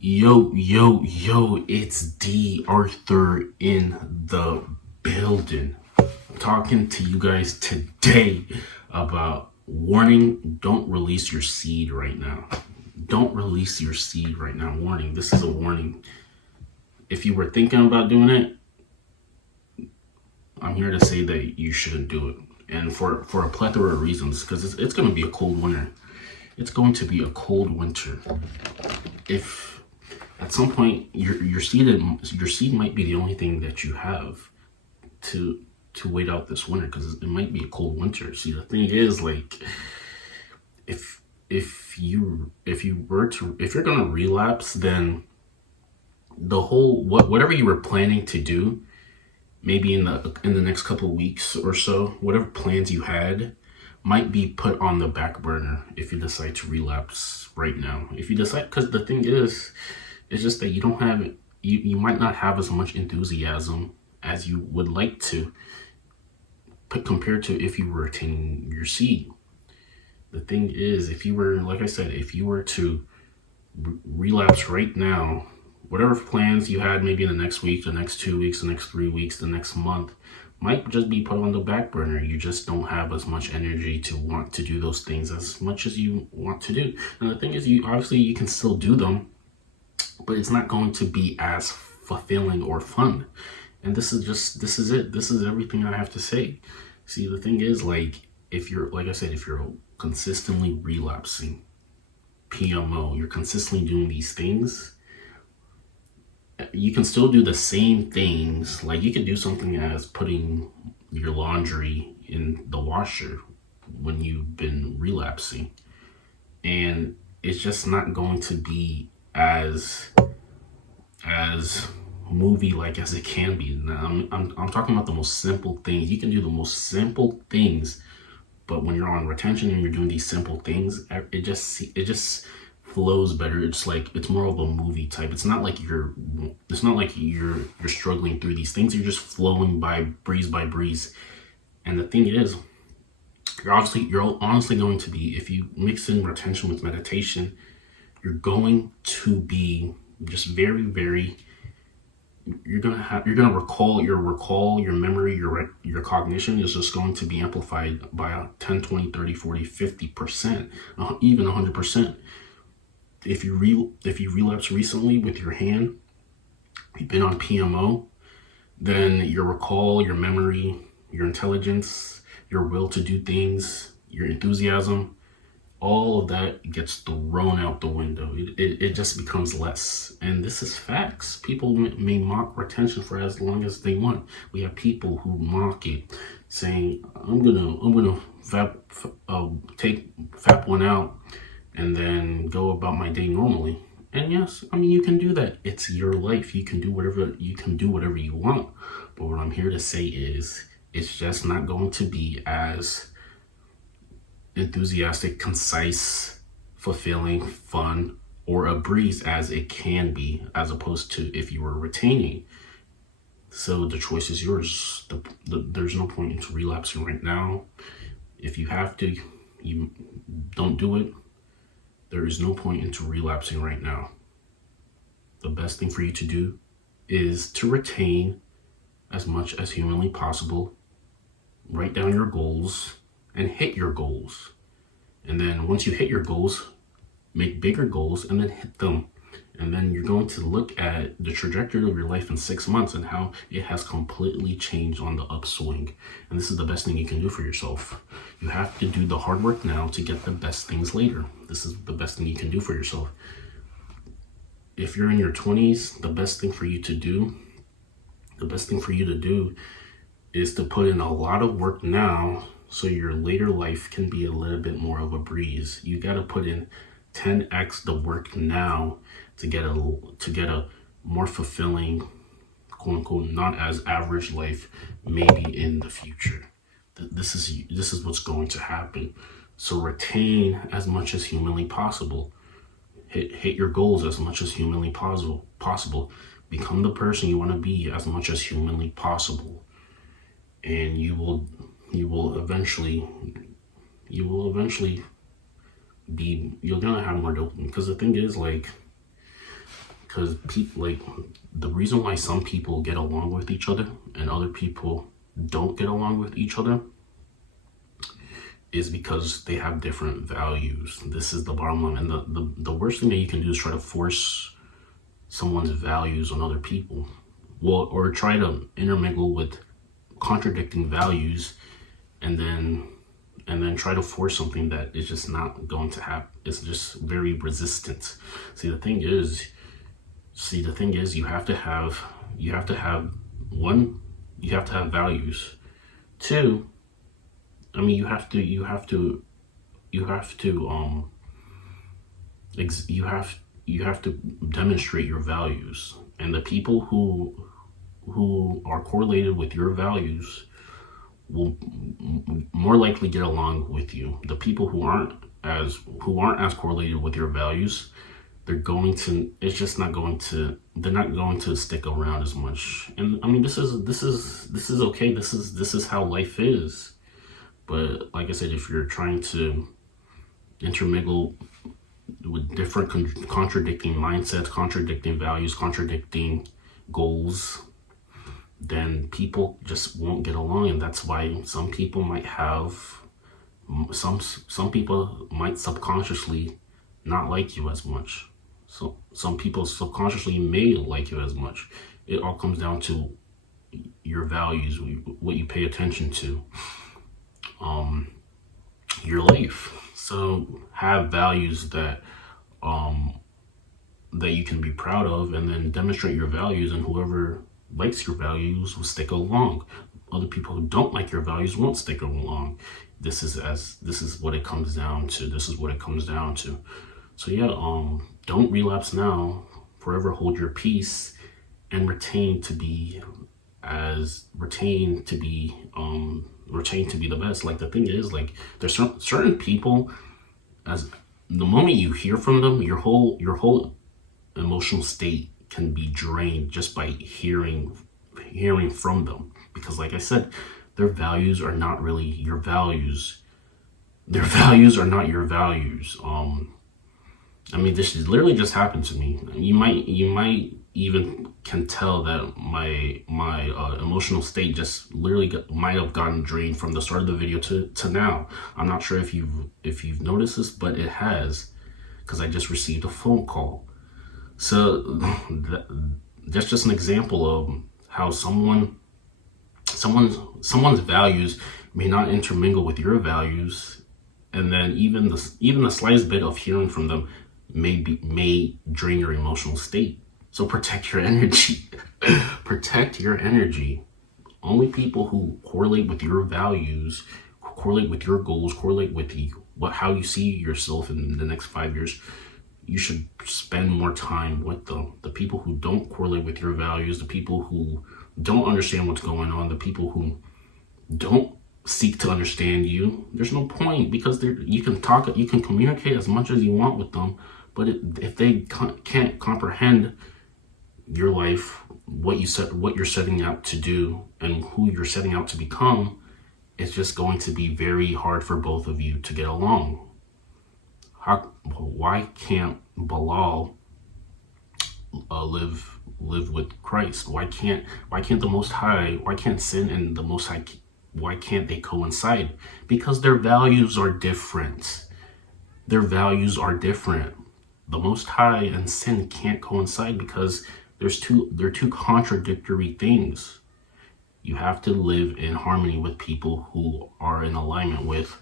Yo, it's D.Arthur in the building. Talking to you guys today about warning, don't release your seed right now. Don't release your seed right now. Warning, this is a warning. If you were thinking about doing it, I'm here to say that you shouldn't do it. And for a plethora of reasons, because it's going to be a cold winter. It's going to be a cold winter. If at some point your seed might be the only thing that you have to wait out this winter, because it might be a cold winter. See, the thing is, like, if you're gonna relapse, then the whole whatever you were planning to do, maybe in the next couple of weeks or so, whatever plans you had might be put on the back burner if you decide to relapse right now. If you decide, because the thing is, it's just that you might not have as much enthusiasm as you would like to, but compared to if you were retaining your seed. The thing is, if you were, like I said, if you were to relapse right now, whatever plans you had maybe in the next week, the next 2 weeks, the next 3 weeks, the next month, might just be put on the back burner. You just don't have as much energy to want to do those things as much as you want to do. And the thing is, you can still do them, but it's not going to be as fulfilling or fun. And this is it. This is everything I have to say. See, the thing is, like, if you're, like I said, if you're consistently relapsing, PMO, you're consistently doing these things, you can still do the same things. Like, you could do something as putting your laundry in the washer when you've been relapsing, and it's just not going to be as movie like as it can be. Now, I'm talking about the most simple things. You can do the most simple things, but when you're on retention and you're doing these simple things, it just flows better. It's more of a movie type. It's not like you're struggling through these things. You're just flowing by breeze. And the thing is, you're honestly going to be, if you mix in retention with meditation, you're going to be just very, very, you're gonna recall your memory, your cognition is just going to be amplified by a 10, 20, 30, 40, 50%, even 100%. If you relapse recently with your hand, you've been on PMO, then your recall, your memory, your intelligence, your will to do things, your enthusiasm, all of that gets thrown out the window. It just becomes less. And this is facts. People may mock retention for as long as they want. We have people who mock it, saying, I'm gonna take FAP one out and then go about my day normally. And yes, I mean, you can do that. It's your life. You can do whatever you want. But what I'm here to say is, it's just not going to be as enthusiastic, concise, fulfilling, fun, or a breeze as it can be, as opposed to if you were retaining. So the choice is yours. There's no point into relapsing right now. If you have to, you don't do it. There is no point into relapsing right now. The best thing for you to do is to retain as much as humanly possible. Write down your goals and hit your goals. And then once you hit your goals, make bigger goals and then hit them. And then you're going to look at the trajectory of your life in 6 months and how it has completely changed on the upswing. And this is the best thing you can do for yourself. You have to do the hard work now to get the best things later. This is the best thing you can do for yourself. If you're in your 20s, the best thing for you to do is to put in a lot of work now so your later life can be a little bit more of a breeze. You got to put in 10x the work now to get a more fulfilling, quote unquote, not as average life maybe in the future. This is what's going to happen. So retain as much as humanly possible. Hit your goals as much as humanly possible. Become the person you want to be as much as humanly possible. And you're gonna have more dopamine. Because the thing is, like, because people, like, the reason why some people get along with each other and other people don't get along with each other is because they have different values. This is the bottom line. And the worst thing that you can do is try to force someone's values on other people. Well, or try to intermingle with contradicting values and then try to force something that is just not going to happen. It's just very resistant. See, the thing is, you have to have one, you have to have values. Two, I mean, you have to demonstrate your values, and the people who are correlated with your values will more likely get along with you. The people who aren't as correlated with your values, they're not going to stick around as much. And I mean, this is okay. This is how life is. But like I said, if you're trying to intermingle with different contradicting mindsets, contradicting values, contradicting goals, then people just won't get along. And that's why some people might subconsciously not like you as much. So some people subconsciously may like you as much. It all comes down to your values, what you pay attention to, your life. So have values that you can be proud of, and then demonstrate your values, and whoever likes your values will stick along. Other people who don't like your values won't stick along. This is what it comes down to. So yeah, don't relapse now. Forever hold your peace, and retain to be the best. Like, the thing is, like, there's certain people, as the moment you hear from them, your whole emotional state can be drained just by hearing from them. Because like I said, their values are not really your values. Their values are not your values. I mean, this literally just happened to me. You might even can tell that my emotional state just literally might have gotten drained from the start of the video to now. I'm not sure if you've noticed this, but it has, because I just received a phone call. So that's just an example of how someone's values may not intermingle with your values, and then even the slightest bit of hearing from them may drain your emotional state. So protect your energy. Protect your energy. Only people who correlate with your values, correlate with your goals, correlate with how you see yourself in the next 5 years, you should spend more time with them. The people who don't correlate with your values, the people who don't understand what's going on, the people who don't seek to understand you, there's no point, because you can communicate as much as you want with them, but if they can't comprehend your life, what you're setting out to do, and who you're setting out to become, it's just going to be very hard for both of you to get along. Why can't Bilal live with Christ? Why can't the Most High? Why can't sin and the Most High? Why can't they coincide? Because their values are different. Their values are different. The Most High and sin can't coincide because they're two contradictory things. You have to live in harmony with people who are in alignment with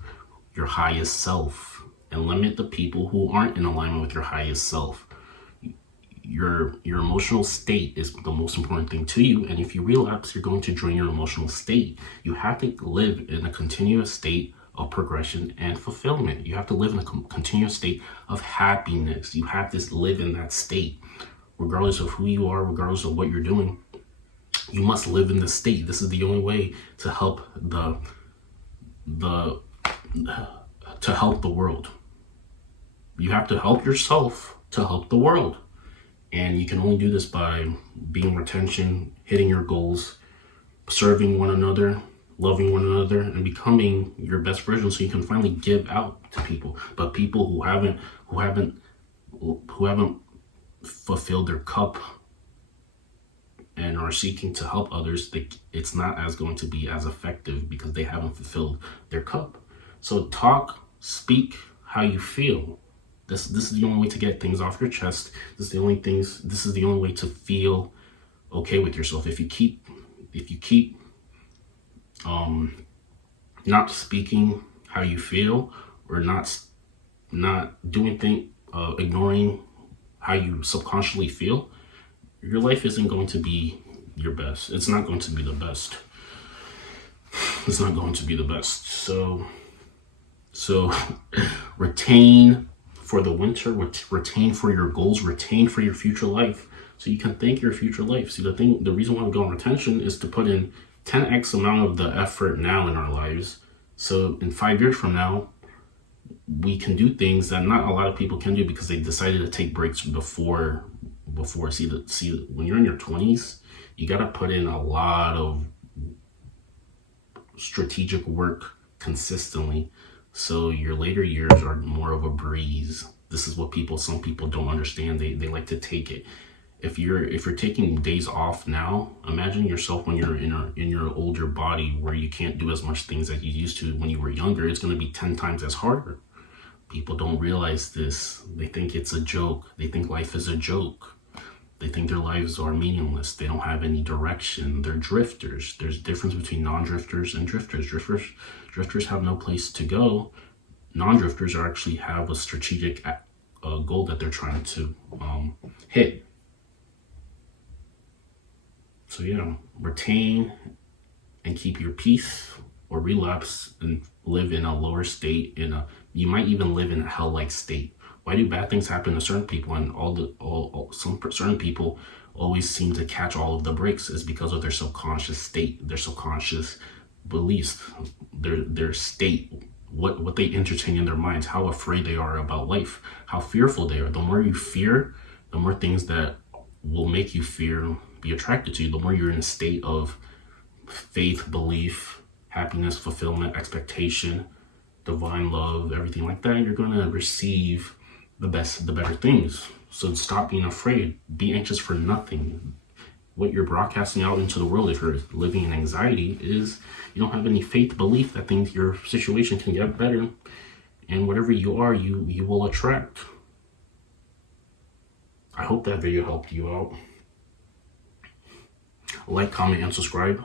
your highest self, and limit the people who aren't in alignment with your highest self. Your emotional state is the most important thing to you, and if you relapse, you're going to drain your emotional state. You have to live in a continuous state of progression and fulfillment. You have to live in a continuous state of happiness. You have to live in that state, regardless of who you are, regardless of what you're doing. You must live in this state. This is the only way to help the world. You have to help yourself to help the world. And you can only do this by being retention, hitting your goals, serving one another, loving one another, and becoming your best version, so you can finally give out to people. But people who haven't fulfilled their cup and are seeking to help others, it's not as going to be as effective because they haven't fulfilled their cup. So talk, speak how you feel. This is the only way to get things off your chest. This is the only way to feel okay with yourself. If you keep not speaking how you feel, or not doing things, ignoring how you subconsciously feel, your life isn't going to be your best. It's not going to be the best. It's not going to be the best. So retain for the winter, retain for your goals, retain for your future life, so you can thank your future life. See, the reason why we go on retention is to put in 10x amount of the effort now in our lives. So in 5 years from now, we can do things that not a lot of people can do because they decided to take breaks before. See, when you're in your 20s, you got to put in a lot of strategic work consistently, so your later years are more of a breeze. This is what some people don't understand. They like to take it. If you're taking days off now, imagine yourself when you're in your older body, where you can't do as much things that you used to when you were younger. It's going to be 10 times as harder. People don't realize this. They think it's a joke. They think life is a joke. They think their lives are meaningless. They don't have any direction. They're drifters. There's a difference between non-drifters and drifters. Drifters have no place to go. Non-drifters actually have a strategic goal that they're trying to hit. So yeah, retain and keep your peace, or relapse and live in a lower state. You might even live in a hell-like state. Why do bad things happen to certain people, and certain people always seem to catch all of the breaks? Is because of their subconscious state, their subconscious beliefs, their state, what they entertain in their minds, how afraid they are about life, how fearful they are. The more you fear, the more things that will make you fear be attracted to you. The more you're in a state of faith, belief, happiness, fulfillment, expectation, divine love, everything like that, you're going to receive the better things. So stop being afraid. Be anxious for nothing. What you're broadcasting out into the world, if you're living in anxiety, is you don't have any faith, belief that your situation can get better, and whatever you are, you will attract. I hope that video helped you out. Like, comment, and subscribe.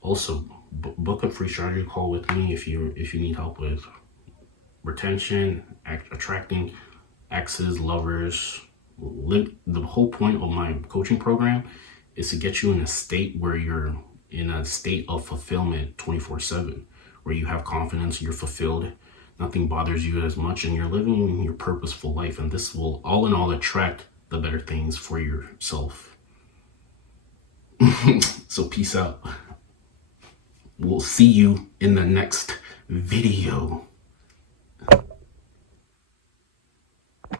Also, book a free strategy call with me if you need help with retention, attracting exes, lovers. The whole point of my coaching program is to get you in a state where you're in a state of fulfillment 24/7, where you have confidence, you're fulfilled, nothing bothers you as much, and you're living your purposeful life. And this will all in all attract the better things for yourself. So peace out. We'll see you in the next video.